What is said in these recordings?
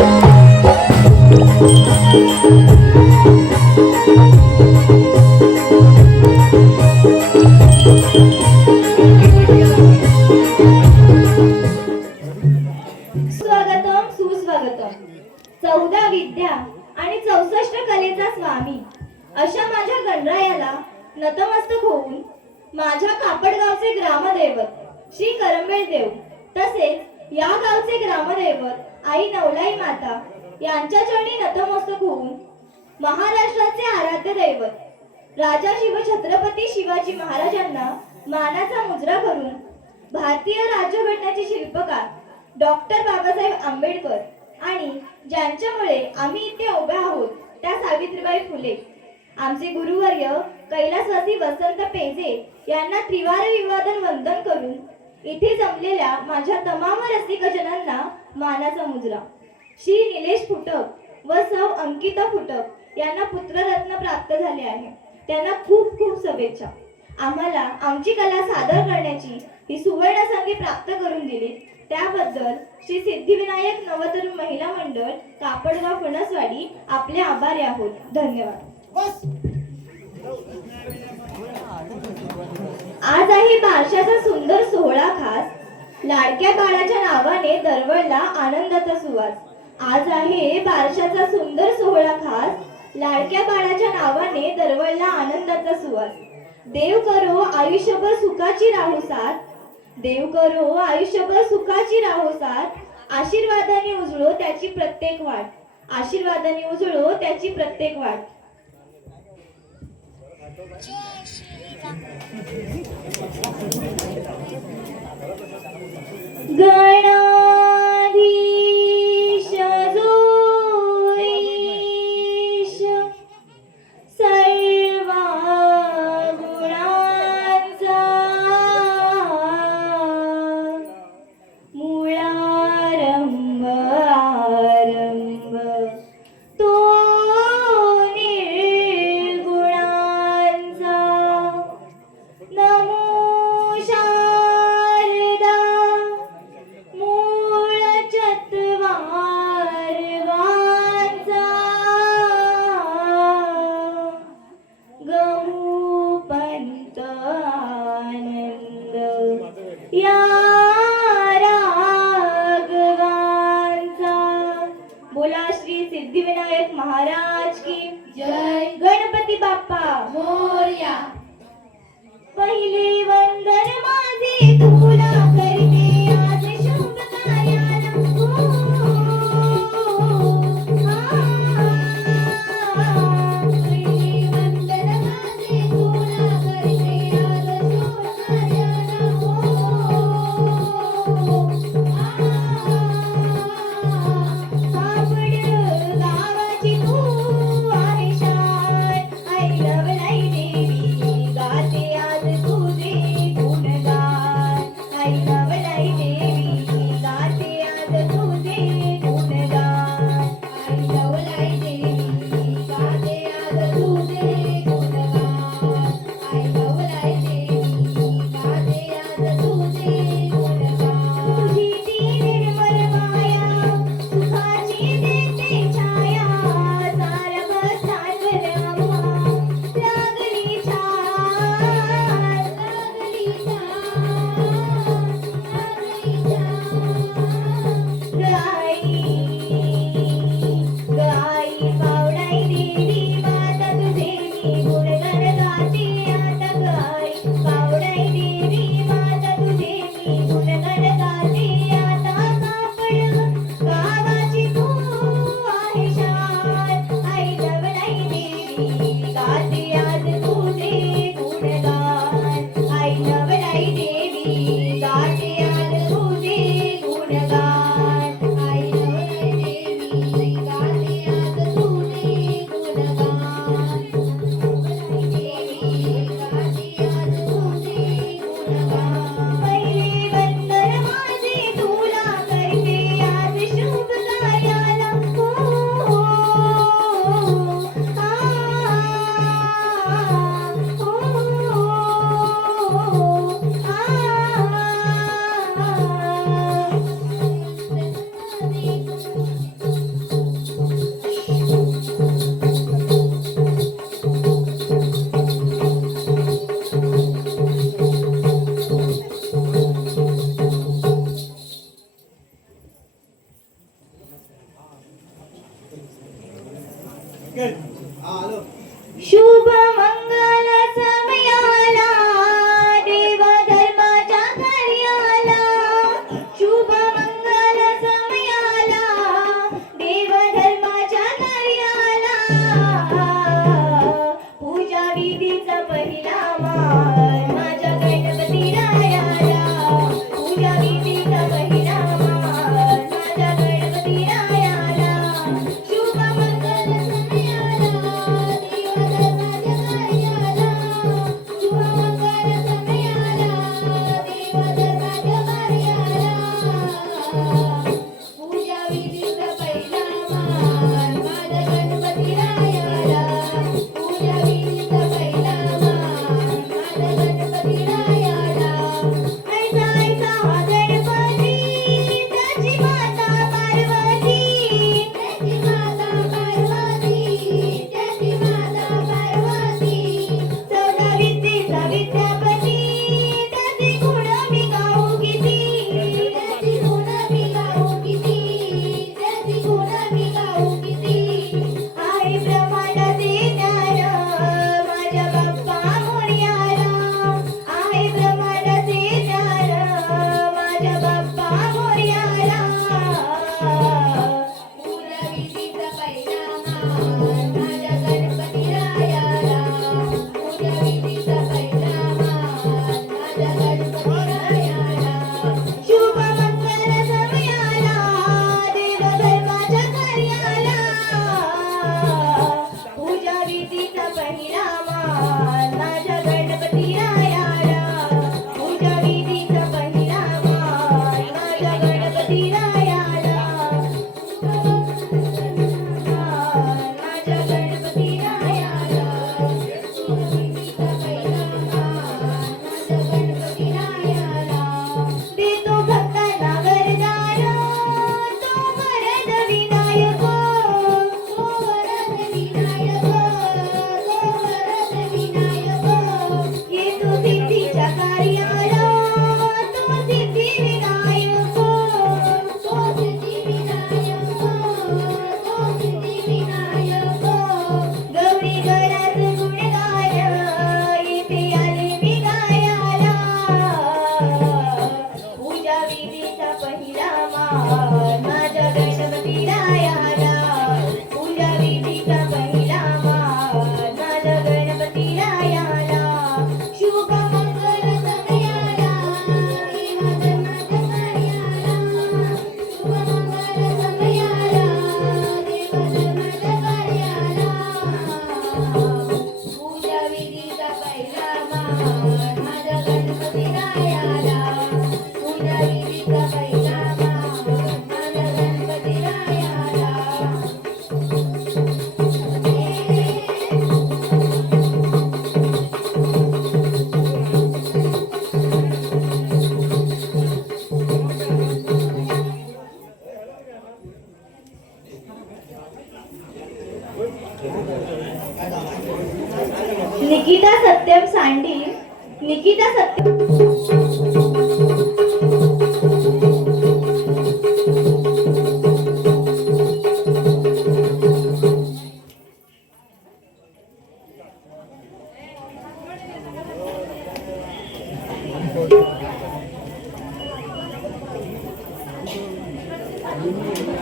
स्वागतम सुस्वागतम. 14 विद्या आणि 64 कलेचा स्वामी अशा माझ्या गणरायाला नतमस्तक होऊन माझ्या कापडगावचे ग्रामदैवत श्री करंबेळ देव तसेच या गावचे ग्रामदैवत आई नवलाई माता यांच्या चरणी नतमस्तक होऊन महाराष्ट्राचे आराध्य दैवत राजा छत्रपती शिवाजी महाराजांना मानाचा मुजरा करून भारतीय राज्यघटनेचे शिल्पकार डॉक्टर बाबासाहेब आंबेडकर आणि ज्यांच्यामुळे आम्ही इथे उभे आहोत त्या सावित्रीबाई फुले आमचे गुरुवर्य कैलासवासी वसंत पेजे यांना त्रिवार विवादन वंदन करून इथे जमलेल्या माझ्या तमाम रसिकजनांना मानाचा मुजरा. श्री निलेश फुटक व सौ अंकिता फुटक यांना पुत्ररत्न प्राप्त झाले आहे. त्यांना खूप खूप शुभेच्छा. आम्हाला आमची कला सादर करण्याची ही सुवर्ण संधी प्राप्त करून दिली त्याबद्दल श्री सिद्धिविनायक नवतरुण महिला मंडळ कापडगाव फणसवाडी आपले आभारी आहोत. धन्यवाद. आज आहे बारशाचा सुंदर सोहळा खास लाडक्या बाळाच्या नावाने दरवळला आनंदाचा सुवास. आज आहे बारशाचा सुंदर सोहळा खास लाडक्या बाळाच्या नावाने दरवळला आनंदाचा सुवास. देव करो आयुष्यभर सुखाची राहू साथ. देव करो आयुष्यभर सुखाची राहो साथ. आशीर्वादाने उजळो त्याची प्रत्येक वाट. आशीर्वादाने उजळो त्याची प्रत्येक वाट. गणाधीश जो ईश सर्व गुणांचा मूळारंभ आरंभ तो निर्गुणांचा. नमो शारदा मूळ चत्वारवांचा. गहू पंत आनंद या राघवांचा. बोला श्री सिद्धिविनायक महाराज की जय. गणपती बाप्पा मोरया. पहिले वंदन माझे तुला करते आज शुभ कार्याला. पहिले वंदन माझे तुला करते आज शुभ कार्याला. कापड गावाची तू आहे शान. आई नवलाई देवी गाते आज तुझे गुणगान. शुभ मंगल समयाला देव धर्माच्या कार्याला, शुभ मंगल समयाला देव धर्माच्या कार्याला, पूजा विधीचा पहिला मान माझ्या गणपती रायाला, पूजा विधीचा पहिला मान माझ्या गणपती रायाला, शुभ मंगल समयाला देव धर्माच्या कार्याला, शुभ मंगल समयाला देव धर्माच्या कार्याला, पूजा विधीचा पहिला मान माझ्या गणपती रायाला, पूजा विधीचा पहिला मान माझ्या गणपती रायाला, ऐसा ऐसा हा गणपती त्याची माता पार्वती, त्याची माता पार्वती, त्याची माता पार्वती, चौदा विद्येचा विद्यापती, त्याचे गुण मी गाऊ किती, त्याची गुण मी गाऊ किती, त्याची गुण मी गाऊ किती, आहे ब्रह्मांडाचे ज्ञान माझ्या बाप्पा मोरयाला, आहे ब्रह्मांडाचे ज्ञान माझ्या बाप्पा मोरयाला, पूजा विधीचा पहिला मान माझ्या गणपती रायाला, पूजा विधीचा पहिला मान माझ्या गणपती रायाला, शुभ मंगल समयाला देव धर्माच्या कार्याला, पूजा विधीचा पहिला मान माझ्या गणपती रायाला, पूजा विधीचा पहिला मान माझ्या गणपती रायाला, माझ्या गणपती रायाला, पूजा विधीचा पहिला मान माझ्या गणपती रायाला, देतो भक्तांना वरदान तो वरद विनायक, तो वरद विनायक, तो वरद विनायक, येतो सिद्धीच्या कार्याला तो सिद्धी विनायक, तो सिद्धी विनायक, तो सिद्धी विनायक, गौरी घरात गुणगान येथे आले मी गायाला, पूजा विधीचा पहिला मान माझ्या गणपती रायाला, पूजा विधीचा पहिला मान माझ्या गणपती रायाला, शुभ मंगल समयाला देव धर्माच्या कार्याला, शुभ मंगल समयाला देव धर्माच्या कार्याला, पूजा विधीचा पहिला मान माझ्या गणपती रायाला, पूजा विधीचा पहिला मान माझ्या गणपती रायाला, निकिता सत्यम सांडी, निकिता सत्यम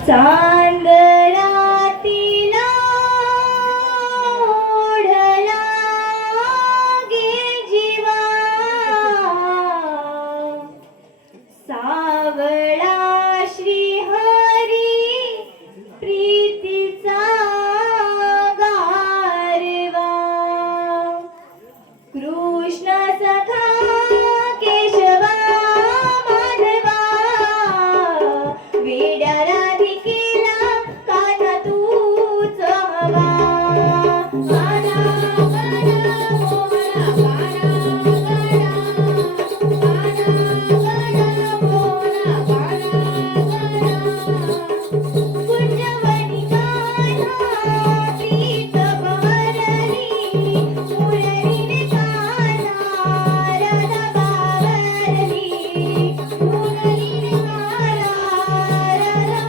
चांद रातीला ओढला गे जीवा, सावळा श्रीहरी प्रीतीचा गारवा, कृष्ण सखा केशवा माधवा, वेड्या राधिकेला कान्हा तूच हवा, गाणा गाणा मोहना गाणा गाणा, गाणा गाणा मोहना गाणा गाणा, कुंजवनी कान्हा प्रीत बहरली, मुरलीने कान्हा राधा बावरली, मुरलीने कान्हा राधा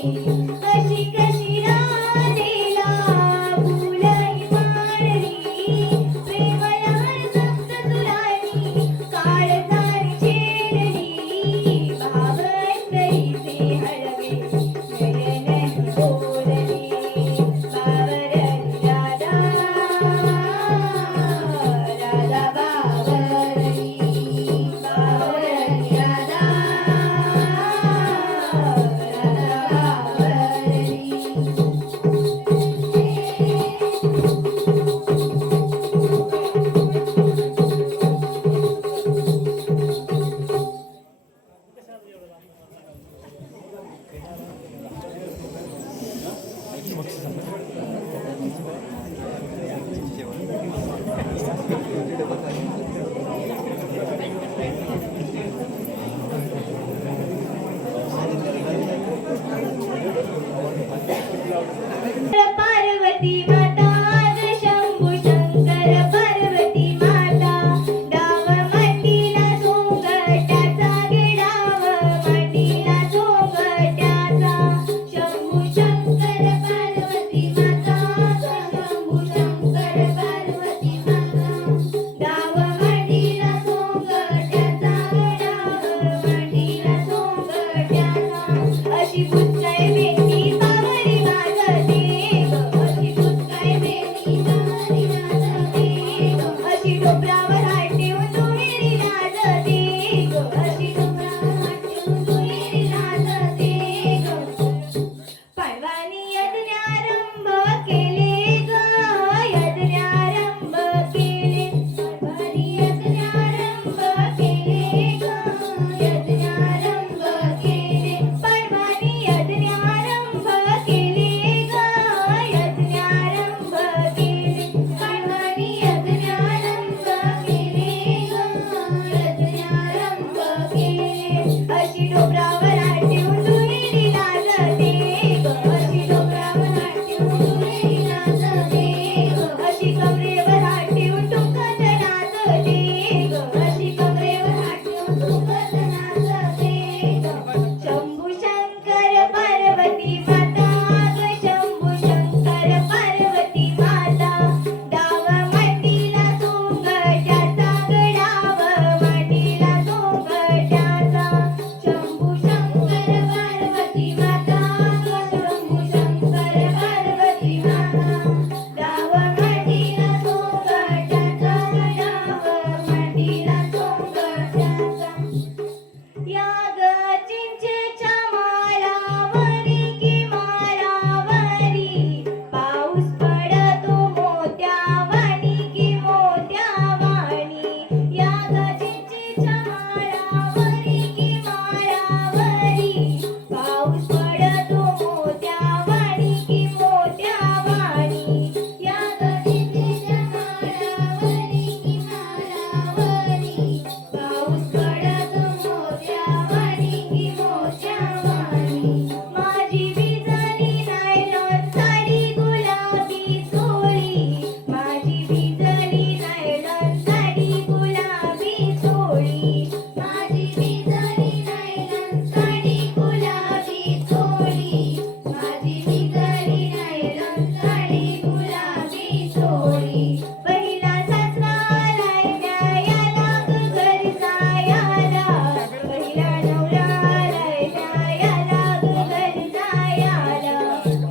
अशी कशी राधेला फुलही मांडली प्रेम लहर सप्त तुलानी काळजानी छेडली भाव ऐकरीचे हळवे नयन बोलली बावरली राधा राधा बावरली बावरली राधा पार्वती माता ग शंभू शंकर पार्वती माता डाव मांडीला सोंगट्याचा गिडाव मांडीला सोंगट्याचा शंभू शंकर पार्वती माता शंभू शंकर पार्वती माता डाव मांडीला सोंगट्याचा गिडाव मांडीला सोंगट्याचा अशी बुचकाय बेटी पावरी माझ देव अशी बुचकाय बेटी पावरी माझ देव अशी डोंगरावर हात ठेवून दुहेरी नाचते ग अशी डोंगरावर हात ठेवून दुहेरी नाचते ग पांडवांनी यज्ञारंभ केले ग यज्ञारंभ केले पांडवांनी यज्ञारंभ केले ग यज्ञारंभ केले पांडवांनी यज्ञारंभ केले ग यज्ञारंभ केले पांडवांनी यज्ञारंभ केले ग यज्ञारंभ केले अशी डोंगरावर हात ठेवून दुहेरी नाचते ग अशी डोंगरावर हात ठेवून दुहेरी नाचते ग अशी कमरेवर हात ठेवून ठुमकत नाचते ग अशी कमरेवर हात ठेवून ठुमकत नाचते ग शंभू शंकर पार्वती माता ग शंभू शंकर पार्वती माता डाव मांडीला सोंगट्याचा गडाव मांडीला सोंगट्याचा शंभू शंकर पार्वती माता ग शंभू शंकर पार्वती माता डाव मांडीला सोंगट्याचा गडाव मांडीला सोंगट्याचा या ग चिंचेच्या माळावरी की माळावरी पाऊस पडतो मोत्यावानी की मोत्यावानी या ग चिंचेच्या माळावरी की माळावरी पाऊस पडतो मोत्यावानी की मोत्यावानी या ग चिंचेच्या माळावरी की माळावरी पाऊस पडतो मोत्यावानी की मोत्यावानी माझी भिजली नायलॉन साडी गुलाबी चोळी माझी भिजली नायलॉन साडी गुलाबी चोळी माझी भिजली नायलॉन साडी गुलाबी चोळी माझी भिजली नायलॉन साडी गुलाबी चोळी पहिला सासरा आलाय न्यायाला ग घरी जायाला पहिला नवरा आलाय न्यायाला ग घरी जायाला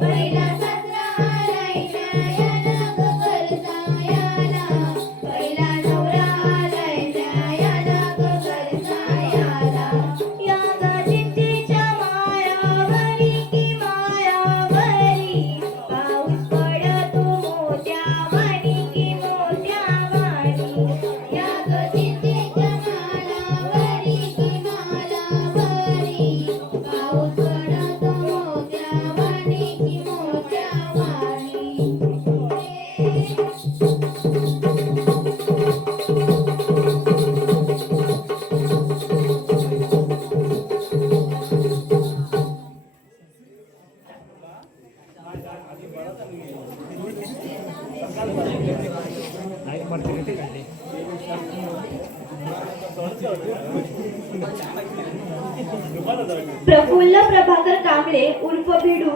पहिला सासरा आलाय न्यायाला ग घरी जायाला पहिला नवरा आलाय न्यायाला ग घरी जायाला या ग चिंचेच्या माळावरी की माळावरी पाऊस पडतो मोत्यावानी की मोत्यावानी या ग चिंचेच्या माळावरी की माळावरी पाऊस पडतो मोत्यावानी की मोत्यावानी प्रफुल्ल प्रभाकर कांबळे उर्फ भिडू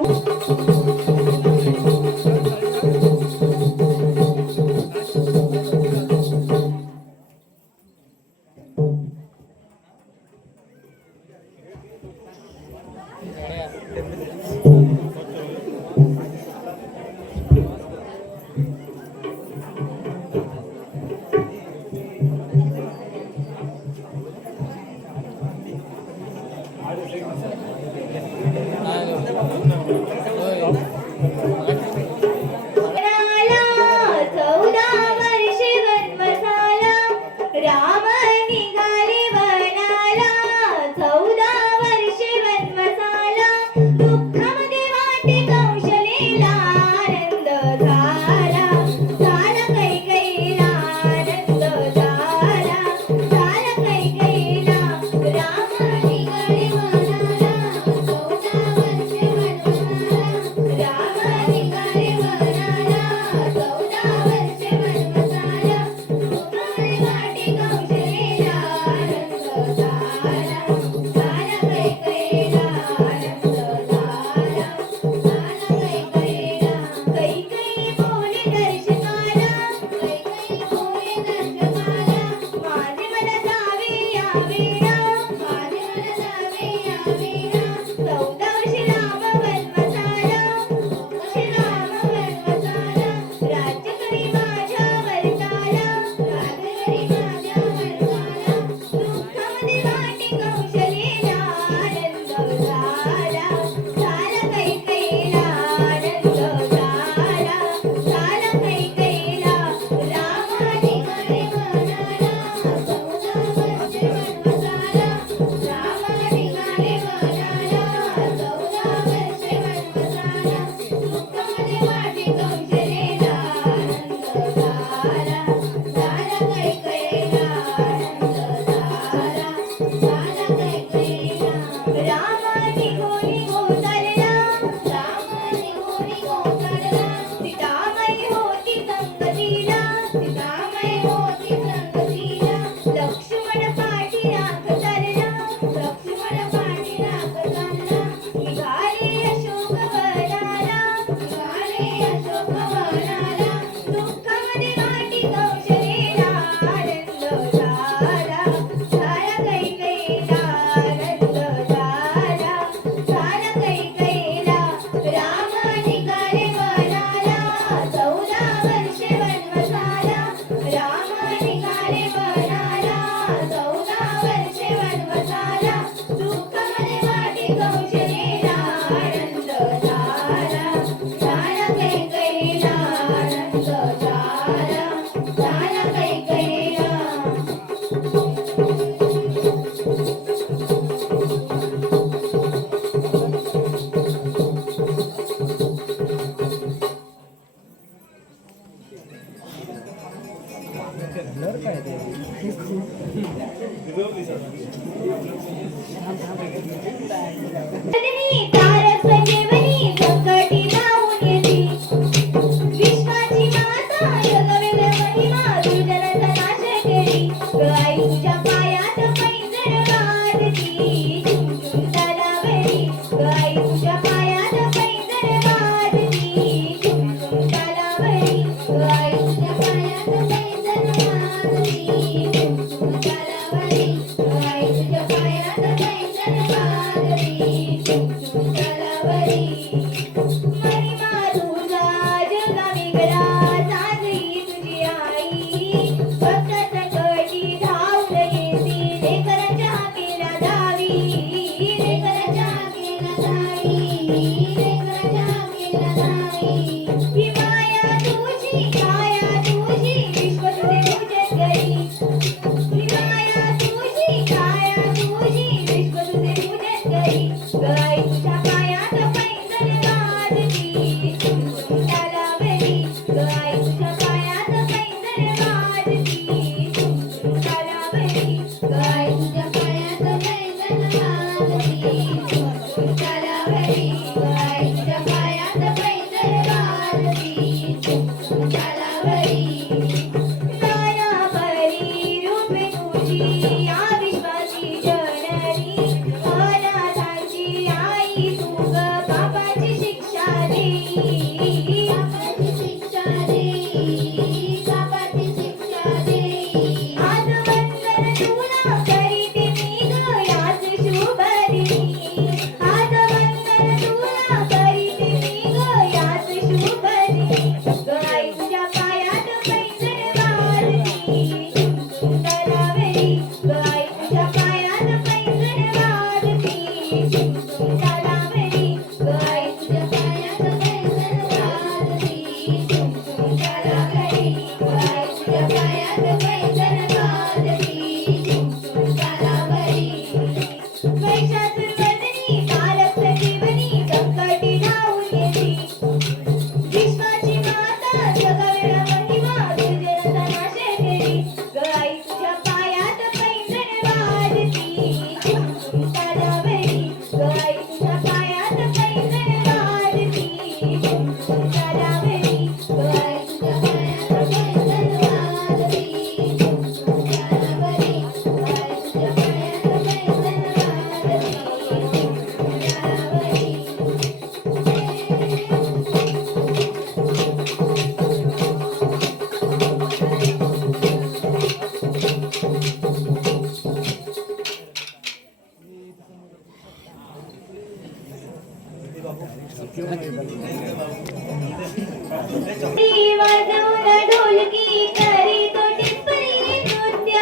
टिपरी वाजवून ढोलकी करीतो टिपरी नृत्य.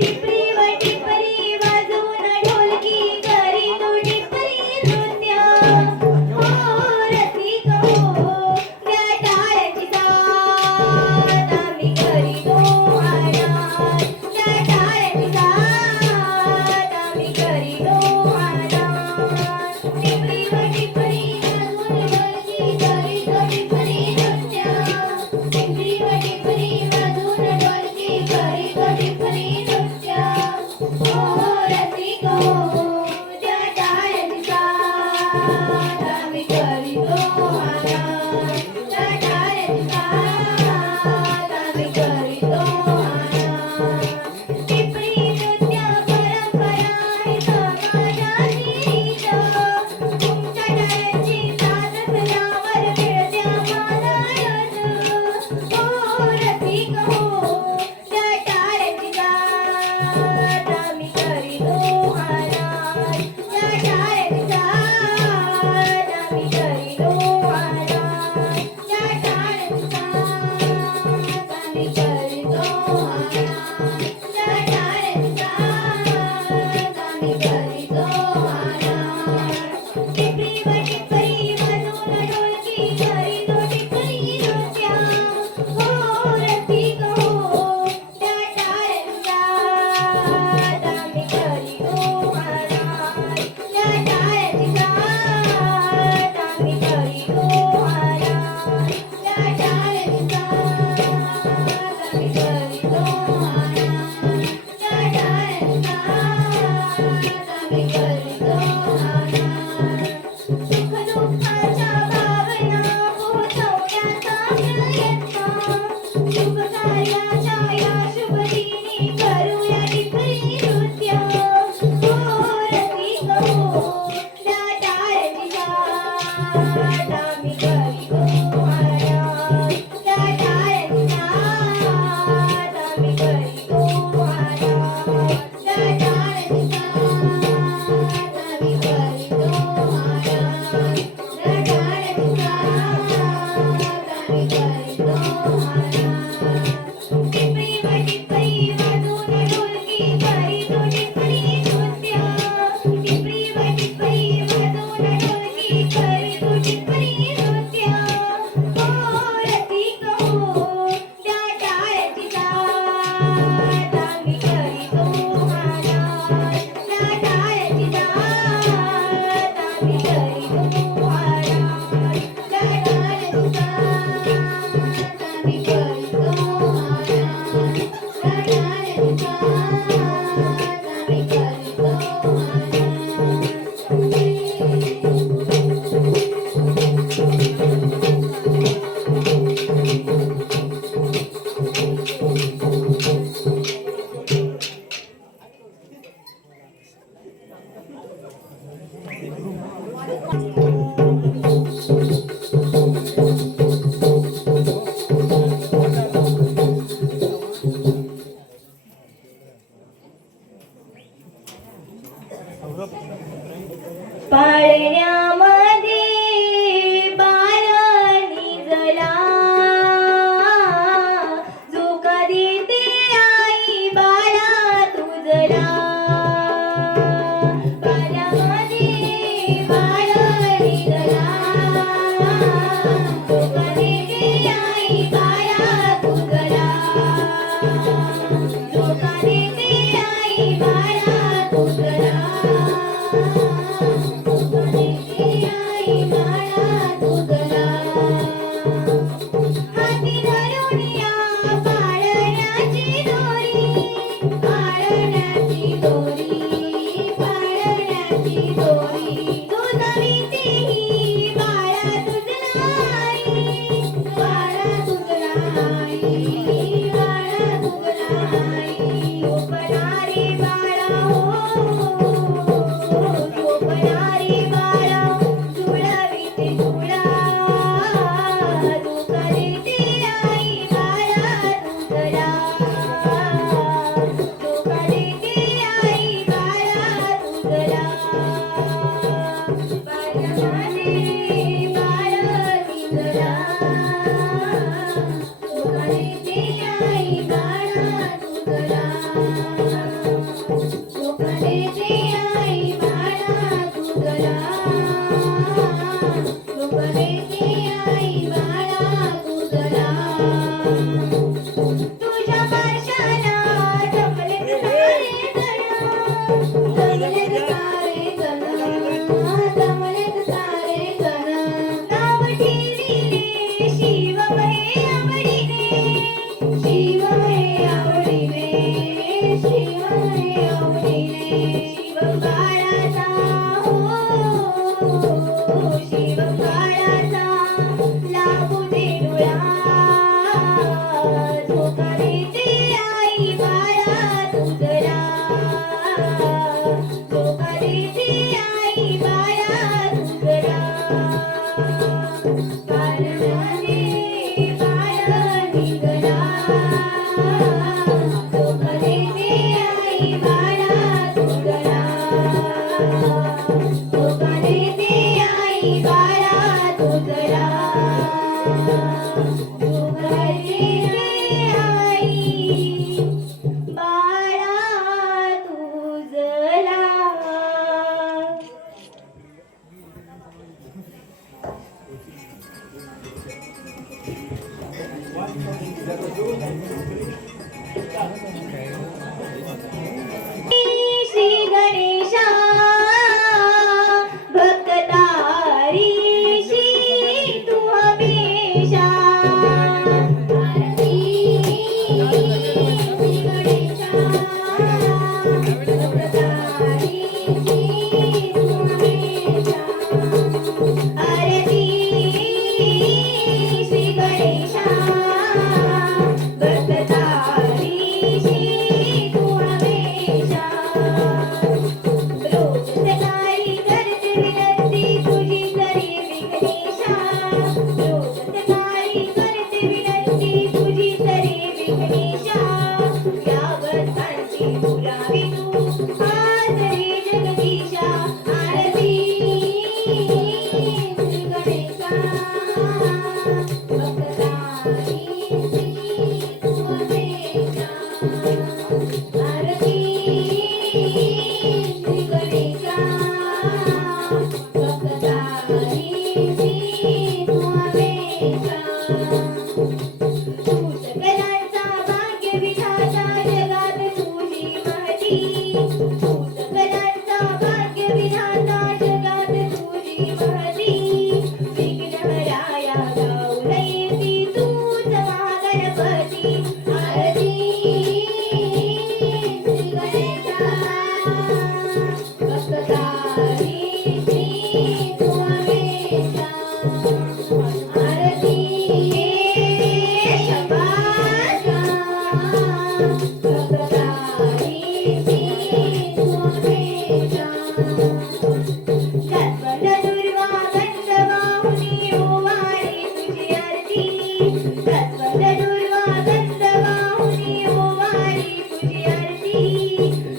टिपरी व टिपरी वाजवून ढोलकी करीतो टिपरी नृत्य. हो रसिक हो त्या टाळ्याची साथ आम्ही करीतो आनंद. त्या टाळ्याची साथ आम्ही करीतो आनंद. टिपरी व टिपरी वाजवून ढोलकी करीतो टिपरी नृत्य. टिपरी व टिपरी श्री गणेशा भक्ततारी श्री तू हमेशा आरती श्री गणेशा भक्ततारी श्री तू हमेशा आरती श्री गणेशा भक्ततारी श्री तू हमेशा रोज सकाळी करते विनंती तुझी तरी विघ्नेशा रोज सकाळी करते विनंती तुझी तरी विघ्नेशा यावतांची पुरावी तू आज रे जगदीशा आरती श्री गणेशा भक्ततारी श्री तू हमेशा आरती श्री गणेशा भक्ततारी श्री तू हमेशा तू सकलांचा भाग्य विधाता जगात तुझी महती तू सकलांचा भाग्य विधाता जगात तुझी महती विघ्नहराया गाऊन येती तूच महागणपती आरती श्री गणेशा भक्ततारी श्री तू हमेशा आरती शंभा भक्ततारी श्री तू हमेशा तत्वद दुर्वा गंधवाहुनी ओवाळी तुझी आरती तत्वद दुर्वा गंधवाहुनी ओवाळी तुझी आरती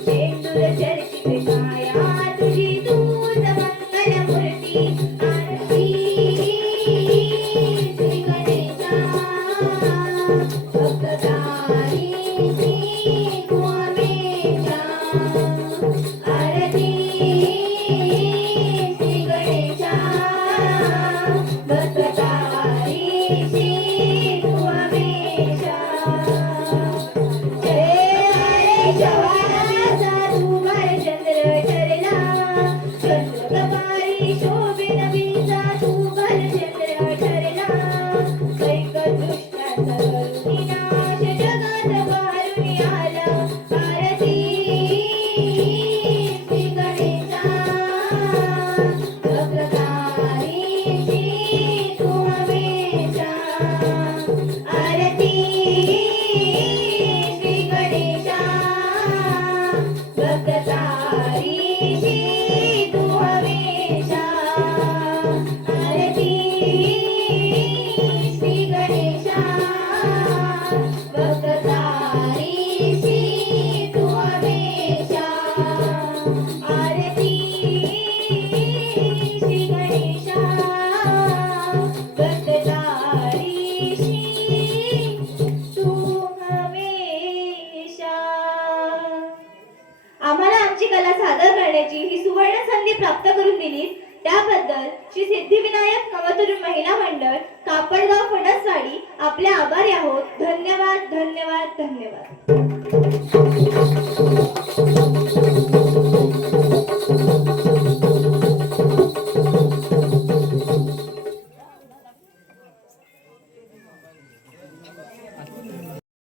शेंदूर चर्चित काया तुझी तूच मंगलमूर्ती आरती श्री गणेशा भक्ततारी श्री तू हमेशा आरती श्री गणेशा भक्ततारी श्री तू हमेशा जय जवानाचा तू भालचंद्र ठरला चंद्रकपाळी शोभिन विंचा तू भालचंद्र ठरला कैक दृष्ट्याचा करुणी नाश जगात वारुणी आला आरती श्री गणेशा भक्ततारी श्री तू हमेशा आरती श्री गणेशा भक्ततारी श्री तू हमेशा आरती श्री गणेशा भक्ततारी श्री तू हमेशा आरती श्री गणेशा भक्ततारी श्री तू हमेशा आम्हाला आमची कला सादर करण्याची ही सुवर्ण संधी प्राप्त करून दिली त्याबद्दल श्री सिद्धिविनायक नवतरुण महिला मंडळ कापडगाव फणसवाडी आपले आभारी आहोत धन्यवाद धन्यवाद धन्यवाद